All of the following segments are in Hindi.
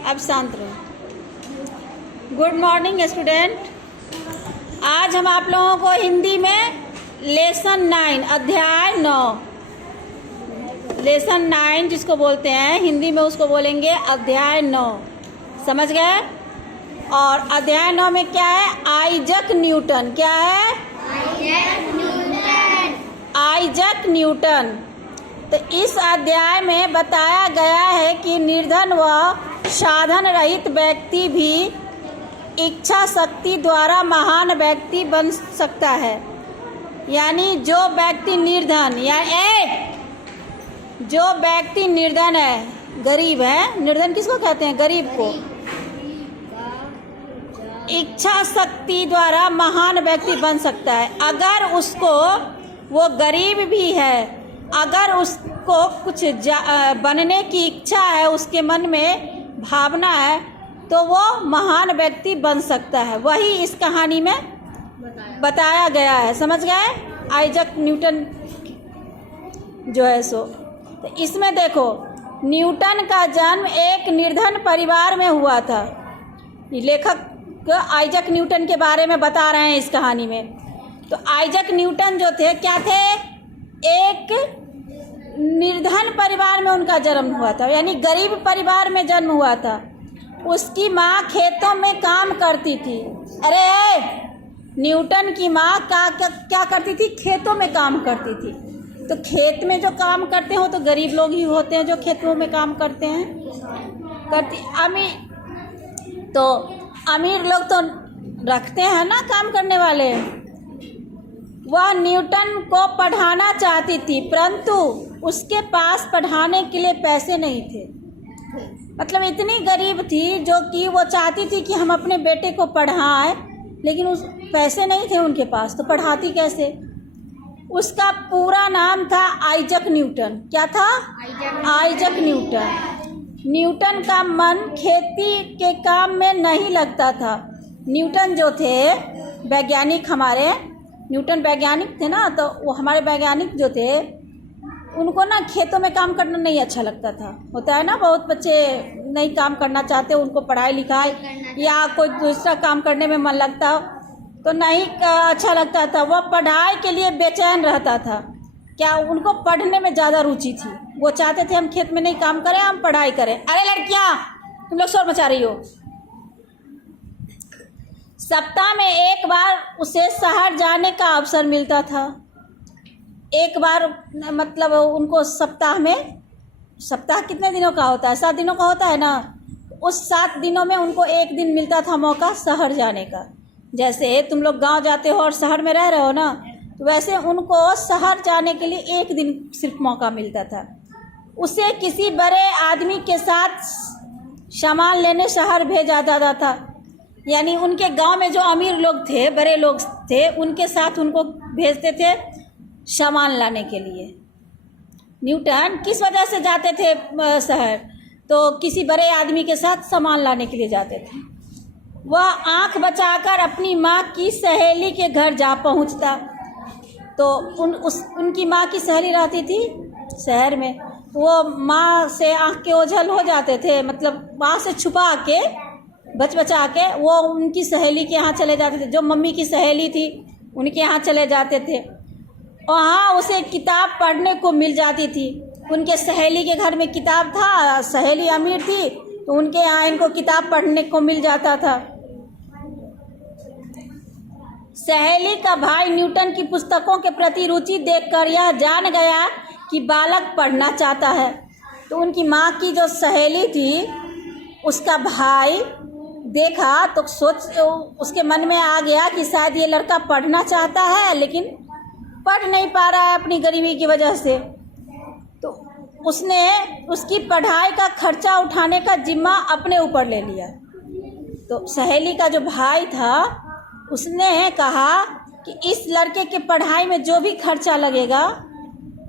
अब शांत रहो। Good morning student. आज हम आप लोगों को हिंदी में लेसन 9 अध्याय 9 लेसन 9 जिसको बोलते हैं हिंदी में उसको बोलेंगे अध्याय 9। समझ गए? और अध्याय 9 में क्या है? Isaac Newton. क्या है? Isaac Newton. तो इस अध्याय में बताया गया है कि निर्धन व साधन रहित व्यक्ति भी इच्छा शक्ति द्वारा महान व्यक्ति बन सकता है। यानी जो व्यक्ति निर्धन जो व्यक्ति निर्धन है, गरीब है, निर्धन किसको कहते हैं? गरीब को। इच्छा शक्ति द्वारा महान व्यक्ति बन सकता है। अगर उसको, वो गरीब भी है, अगर उसको कुछ बनने की इच्छा है, उसके मन में भावना है, तो वो महान व्यक्ति बन सकता है। वही इस कहानी में बताया गया है। समझ गए? आइजक न्यूटन जो है सो। तो इसमें देखो, न्यूटन का जन्म एक निर्धन परिवार में हुआ था। लेखक आइजक न्यूटन के बारे में बता रहे हैं इस कहानी में। तो आइजक न्यूटन जो थे, क्या थे? एक निर्धन परिवार में उनका जन्म हुआ था, यानी गरीब परिवार में जन्म हुआ था। उसकी माँ खेतों में काम करती थी। अरे न्यूटन की माँ क्या करती थी? खेतों में काम करती थी। तो खेत में जो काम करते हो तो गरीब लोग ही होते हैं जो खेतों में काम करते हैं। अमीर लोग तो रखते हैं ना काम करने वाले। वह न्यूटन को पढ़ाना चाहती थी, परंतु उसके पास पढ़ाने के लिए पैसे नहीं थे। मतलब इतनी गरीब थी जो कि वो चाहती थी कि हम अपने बेटे को पढ़ाएं, लेकिन उस पैसे नहीं थे उनके पास, तो पढ़ाती कैसे? उसका पूरा नाम था आइजक न्यूटन। क्या था? Isaac Newton. न्यूटन का मन खेती के काम में नहीं लगता था। न्यूटन जो थे वैज्ञानिक, हमारे न्यूटन वैज्ञानिक थे ना, तो वो हमारे वैज्ञानिक जो थे उनको ना खेतों में काम करना नहीं अच्छा लगता था। होता है ना, बहुत बच्चे नहीं काम करना चाहते, उनको पढ़ाई लिखाई या कोई दूसरा काम करने में मन लगता हो तो नहीं अच्छा लगता था। वह पढ़ाई के लिए बेचैन रहता था। क्या? उनको पढ़ने में ज़्यादा रुचि थी। वो चाहते थे हम खेत में नहीं काम करें, हम पढ़ाई करें। अरे लड़कियाँ, तुम लोग शोर मचा रही हो। सप्ताह में एक बार उसे शहर जाने का अवसर मिलता था। एक बार मतलब उनको सप्ताह कितने दिनों का होता है? 7 दिनों का होता है ना। उस 7 दिनों में उनको एक दिन मिलता था मौका शहर जाने का। जैसे तुम लोग गांव जाते हो और शहर में रह रहे हो ना, तो वैसे उनको शहर जाने के लिए एक दिन सिर्फ मौका मिलता था। उसे किसी बड़े आदमी के साथ सामान लेने शहर भेजा जाता था। यानी उनके गांव में जो अमीर लोग थे, बड़े लोग थे, उनके साथ उनको भेजते थे सामान लाने के लिए। न्यूटन किस वजह से जाते थे शहर? तो किसी बड़े आदमी के साथ सामान लाने के लिए जाते थे। वह आंख बचाकर अपनी माँ की सहेली के घर जा पहुँचता। तो उनकी माँ की सहेली रहती थी शहर में। वो माँ से आंख के ओझल हो जाते थे, मतलब माँ से छुपा के बचा के वो उनकी सहेली के यहाँ चले जाते थे। जो मम्मी की सहेली थी उनके यहाँ चले जाते थे। वहाँ उसे किताब पढ़ने को मिल जाती थी। उनके सहेली के घर में किताब था, सहेली अमीर थी, तो उनके यहाँ इनको किताब पढ़ने को मिल जाता था। सहेली का भाई न्यूटन की पुस्तकों के प्रति रुचि देखकर यह जान गया कि बालक पढ़ना चाहता है। तो उनकी माँ की जो सहेली थी, उसका भाई देखा तो उसके मन में आ गया कि शायद ये लड़का पढ़ना चाहता है लेकिन पढ़ नहीं पा रहा है अपनी गरीबी की वजह से। तो उसने उसकी पढ़ाई का खर्चा उठाने का जिम्मा अपने ऊपर ले लिया। तो सहेली का जो भाई था उसने कहा कि इस लड़के के पढ़ाई में जो भी खर्चा लगेगा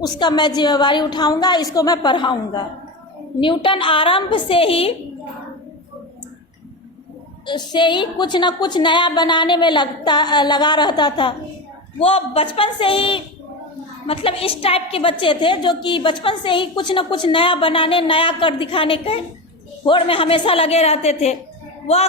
उसका मैं जिम्मेवारी उठाऊंगा, इसको मैं पढ़ाऊंगा। न्यूटन आरंभ से ही कुछ न कुछ नया बनाने में लगा रहता था। वो बचपन से ही मतलब इस टाइप के बच्चे थे जो कि बचपन से ही कुछ न कुछ नया बनाने, नया कर दिखाने के होड़ में हमेशा लगे रहते थे। वह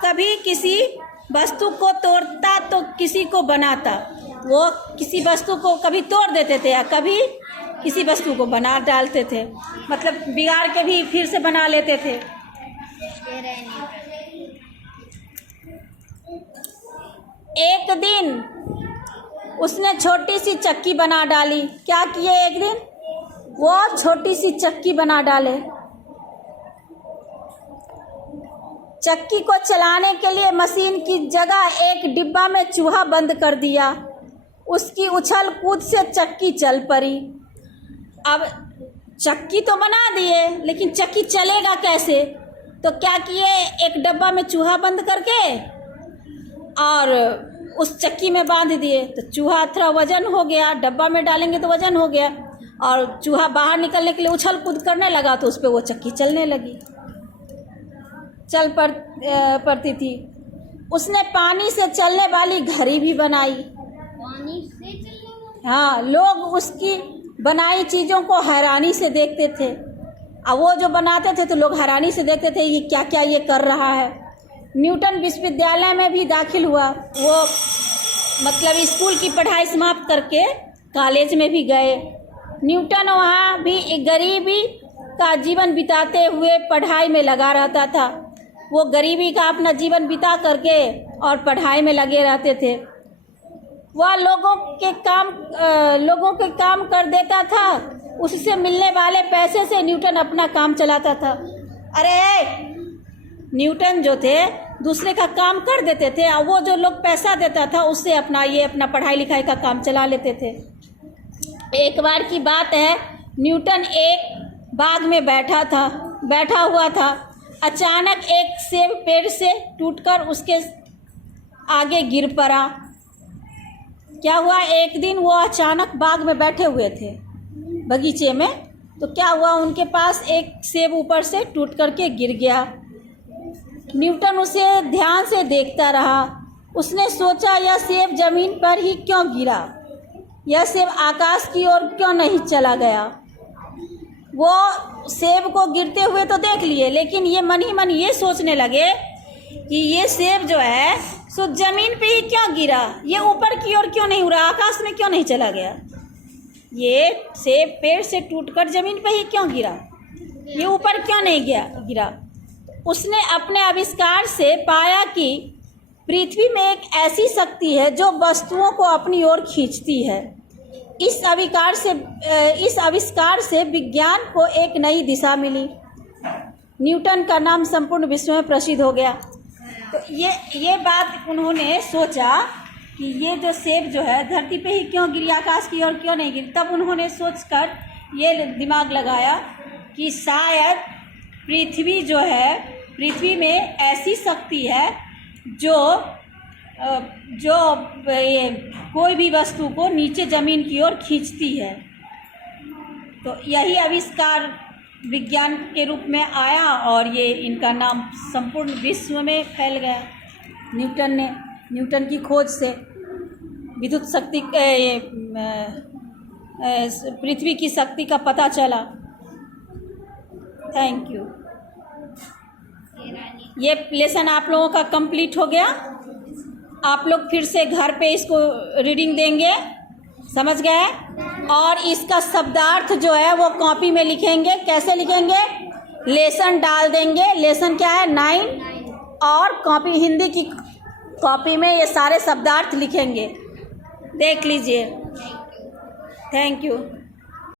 कभी किसी वस्तु को तोड़ता तो किसी को बनाता। वो किसी वस्तु को कभी तोड़ देते थे या कभी किसी वस्तु को बना डालते थे, मतलब बिगाड़ के भी फिर से बना लेते थे। एक दिन उसने छोटी सी चक्की बना डाली। क्या किए? एक दिन वो छोटी सी चक्की बना डाले। चक्की को चलाने के लिए मशीन की जगह एक डिब्बा में चूहा बंद कर दिया। उसकी उछल कूद से चक्की चल पड़ी। अब चक्की तो बना दिए, लेकिन चक्की चलेगा कैसे? तो क्या किए, एक डब्बा में चूहा बंद करके और उस चक्की में बांध दिए। तो चूहा थोड़ा वजन हो गया, डब्बा में डालेंगे तो वजन हो गया, और चूहा बाहर निकलने के लिए उछल कूद करने लगा, तो उस पर वो चक्की चलने लगी, चल पड़ती थी। उसने पानी से चलने वाली घड़ी भी बनाई। पानी से चलने? हाँ, लोग उसकी बनाई चीज़ों को हैरानी से देखते थे। अब वो जो बनाते थे तो लोग हैरानी से देखते थे, ये क्या क्या ये कर रहा है। न्यूटन विश्वविद्यालय में भी दाखिल हुआ। वो मतलब स्कूल की पढ़ाई समाप्त करके कॉलेज में भी गए। न्यूटन वहाँ भी एक गरीबी का जीवन बिताते हुए पढ़ाई में लगा रहता था। वो गरीबी का अपना जीवन बिता करके और पढ़ाई में लगे रहते थे। वह लोगों के काम कर देता था। उससे मिलने वाले पैसे से न्यूटन अपना काम चलाता था। अरे न्यूटन जो थे दूसरे का काम कर देते थे, और वो जो लोग पैसा देता था उससे अपना पढ़ाई लिखाई का काम चला लेते थे। एक बार की बात है, न्यूटन एक बाग में बैठा हुआ था। अचानक एक सेब पेड़ से टूटकर उसके आगे गिर पड़ा। क्या हुआ, एक दिन वो अचानक बाग में बैठे हुए थे बगीचे में, तो क्या हुआ, उनके पास एक सेब ऊपर से टूट करके गिर गया। न्यूटन उसे ध्यान से देखता रहा। उसने सोचा, यह सेब जमीन पर ही क्यों गिरा, यह सेब आकाश की ओर क्यों नहीं चला गया। वो सेब को गिरते हुए तो देख लिए, लेकिन ये मन ही मन ये सोचने लगे कि ये सेब जो है सो जमीन पे ही क्यों गिरा, ये ऊपर की ओर क्यों नहीं उड़ा, आकाश में क्यों नहीं चला गया। ये सेब पेड़ से टूटकर जमीन पे ही क्यों गिरा, ये ऊपर क्यों नहीं गिरा। उसने अपने आविष्कार से पाया कि पृथ्वी में एक ऐसी शक्ति है जो वस्तुओं को अपनी ओर खींचती है। इस आविष्कार से विज्ञान को एक नई दिशा मिली। न्यूटन का नाम संपूर्ण विश्व में प्रसिद्ध हो गया। तो ये बात उन्होंने सोचा कि ये जो सेब जो है धरती पे ही क्यों गिरी, आकाश की ओर क्यों नहीं गिरी। तब उन्होंने सोचकर ये दिमाग लगाया कि शायद पृथ्वी में ऐसी शक्ति है जो कोई भी वस्तु को नीचे ज़मीन की ओर खींचती है। तो यही आविष्कार विज्ञान के रूप में आया और ये इनका नाम संपूर्ण विश्व में फैल गया। न्यूटन की खोज से विद्युत शक्ति, पृथ्वी की शक्ति का पता चला। Thank you. ये लेसन आप लोगों का कंप्लीट हो गया। आप लोग फिर से घर पे इसको रीडिंग देंगे, समझ गए। और इसका शब्दार्थ जो है वो कॉपी में लिखेंगे। कैसे लिखेंगे, लेसन डाल देंगे। लेसन क्या है, 9, और कॉपी हिंदी की कॉपी में ये सारे शब्दार्थ लिखेंगे। देख लीजिए। Thank you.